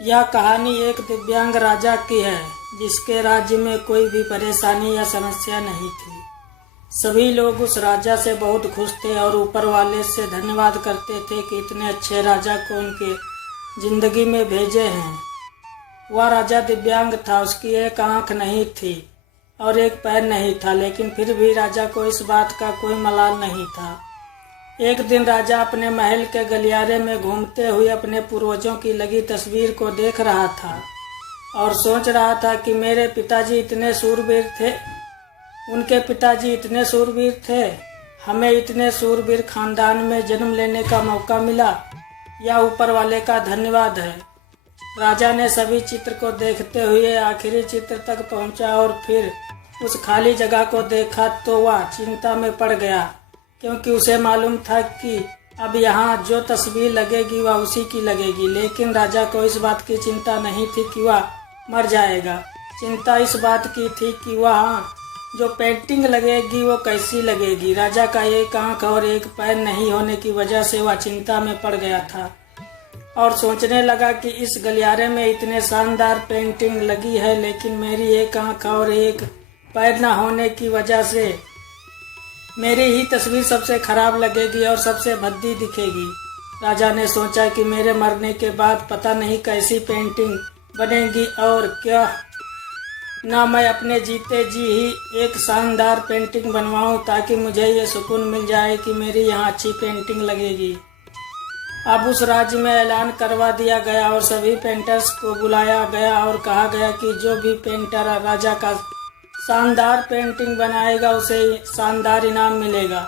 यह कहानी एक दिव्यांग राजा की है जिसके राज्य में कोई भी परेशानी या समस्या नहीं थी। सभी लोग उस राजा से बहुत खुश थे और ऊपर वाले से धन्यवाद करते थे कि इतने अच्छे राजा को उनके जिंदगी में भेजे हैं। वह राजा दिव्यांग था, उसकी एक आंख नहीं थी और एक पैर नहीं था, लेकिन फिर भी राजा को इस बात का कोई मलाल नहीं था। एक दिन राजा अपने महल के गलियारे में घूमते हुए अपने पूर्वजों की लगी तस्वीर को देख रहा था और सोच रहा था कि मेरे पिताजी इतने शूरवीर थे, उनके पिताजी इतने शूरवीर थे, हमें इतने शूरवीर खानदान में जन्म लेने का मौका मिला, यह ऊपर वाले का धन्यवाद है। राजा ने सभी चित्र को देखते हुए आखिरी चित्र तक पहुंचा और फिर उस खाली जगह को देखा तो वह चिंता में पड़ गया, क्योंकि उसे मालूम था कि अब यहाँ जो तस्वीर लगेगी वह उसी की लगेगी। लेकिन राजा को इस बात की चिंता नहीं थी कि वह मर जाएगा। चिंता इस बात की थी कि वहाँ जो पेंटिंग लगेगी वो कैसी लगेगी। राजा का एक आंख और एक पैर नहीं होने की वजह से वह चिंता में पड़ गया था और सोचने लगा कि इस गलियारे में इतने शानदार पेंटिंग लगी है, लेकिन मेरी एक आंख और एक पैर न होने की वजह से मेरी ही तस्वीर सबसे खराब लगेगी और सबसे भद्दी दिखेगी। राजा ने सोचा कि मेरे मरने के बाद पता नहीं कैसी पेंटिंग बनेगी और क्या ना मैं अपने जीते जी ही एक शानदार पेंटिंग बनवाऊं, ताकि मुझे ये सुकून मिल जाए कि मेरी यहाँ अच्छी पेंटिंग लगेगी। अब उस राज्य में ऐलान करवा दिया गया और सभी पेंटर्स को बुलाया गया और कहा गया कि जो भी पेंटर राजा का शानदार पेंटिंग बनाएगा उसे शानदार इनाम मिलेगा।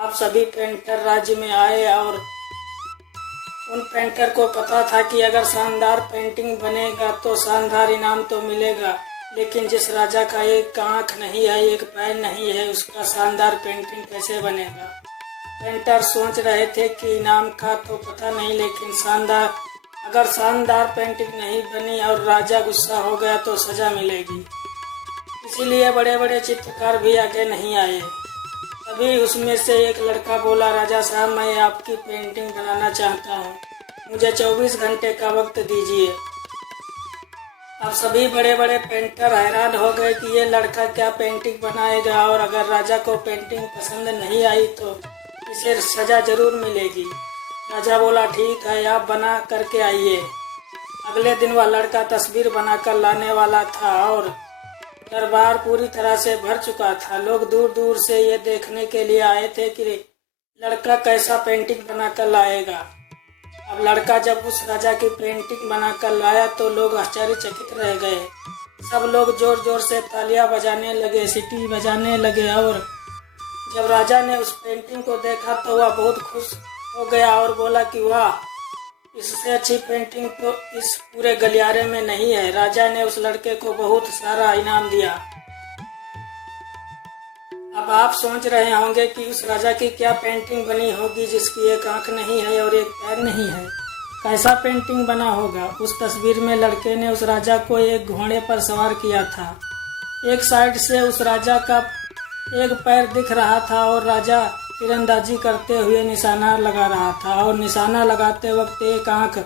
अब सभी पेंटर राज्य में आए और उन पेंटर को पता था कि अगर शानदार पेंटिंग बनेगा तो शानदार इनाम तो मिलेगा, लेकिन जिस राजा का एक आंख नहीं है, एक पैर नहीं है, उसका शानदार पेंटिंग कैसे बनेगा। पेंटर सोच रहे थे कि इनाम का तो पता नहीं, लेकिन अगर शानदार पेंटिंग नहीं बनी और राजा गुस्सा हो गया तो सजा मिलेगी। इसीलिए बड़े बड़े चित्रकार भी आगे नहीं आए। तभी उसमें से एक लड़का बोला, राजा साहब मैं आपकी पेंटिंग बनाना चाहता हूँ, मुझे 24 घंटे का वक्त दीजिए। अब सभी बड़े बड़े पेंटर हैरान हो गए कि ये लड़का क्या पेंटिंग बनाएगा और अगर राजा को पेंटिंग पसंद नहीं आई तो इसे सजा जरूर मिलेगी। राजा बोला, ठीक है, आप बना करके आइए। अगले दिन वह लड़का तस्वीर बनाकर लाने वाला था और दरबार पूरी तरह से भर चुका था। लोग दूर दूर से ये देखने के लिए आए थे कि लड़का कैसा पेंटिंग बनाकर लाएगा। अब लड़का जब उस राजा की पेंटिंग बनाकर लाया तो लोग आश्चर्यचकित रह गए। सब लोग जोर जोर से तालियां बजाने लगे, सीटी बजाने लगे और जब राजा ने उस पेंटिंग को देखा तो वह बहुत खुश हो गया और बोला कि वाह, इससे अच्छी पेंटिंग तो इस पूरे गलियारे में नहीं है। राजा ने उस लड़के को बहुत सारा इनाम दिया। अब आप सोच रहे होंगे कि उस राजा की क्या पेंटिंग बनी होगी जिसकी एक आंख नहीं है और एक पैर नहीं है। कैसा पेंटिंग बना होगा। उस तस्वीर में लड़के ने उस राजा को एक घोड़े पर सवार किया था। एक साइड से उस राजा का एक पैर दिख रहा था और राजा तीरंदाजी करते हुए निशाना लगा रहा था और निशाना लगाते वक्त एक आंख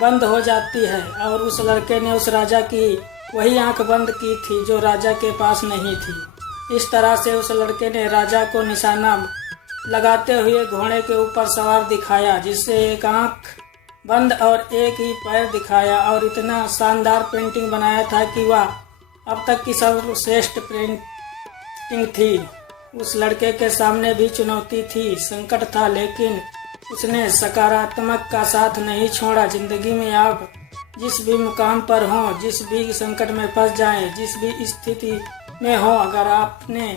बंद हो जाती है और उस लड़के ने उस राजा की वही आंख बंद की थी जो राजा के पास नहीं थी। इस तरह से उस लड़के ने राजा को निशाना लगाते हुए घोड़े के ऊपर सवार दिखाया, जिससे एक आंख बंद और एक ही पैर दिखाया और इतना शानदार पेंटिंग बनाया था कि वह अब तक की सर्वश्रेष्ठ पेंटिंग थी। उस लड़के के सामने भी चुनौती थी, संकट था, लेकिन उसने सकारात्मक का साथ नहीं छोड़ा। जिंदगी में आप जिस भी मुकाम पर हों, जिस भी संकट में फंस जाएं, जिस भी स्थिति में हो, अगर आपने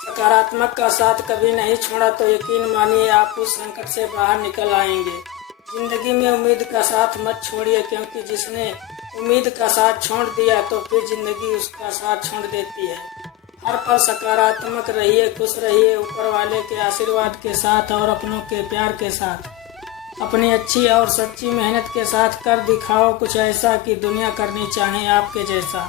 सकारात्मक का साथ कभी नहीं छोड़ा तो यकीन मानिए आप उस संकट से बाहर निकल आएंगे। जिंदगी में उम्मीद का साथ मत छोड़िए, क्योंकि जिसने उम्मीद का साथ छोड़ दिया तो फिर जिंदगी उसका साथ छोड़ देती है। हर पल सकारात्मक रहिए, खुश रहिए, ऊपर वाले के आशीर्वाद के साथ और अपनों के प्यार के साथ। अपनी अच्छी और सच्ची मेहनत के साथ कर दिखाओ कुछ ऐसा कि दुनिया करनी चाहे आपके जैसा।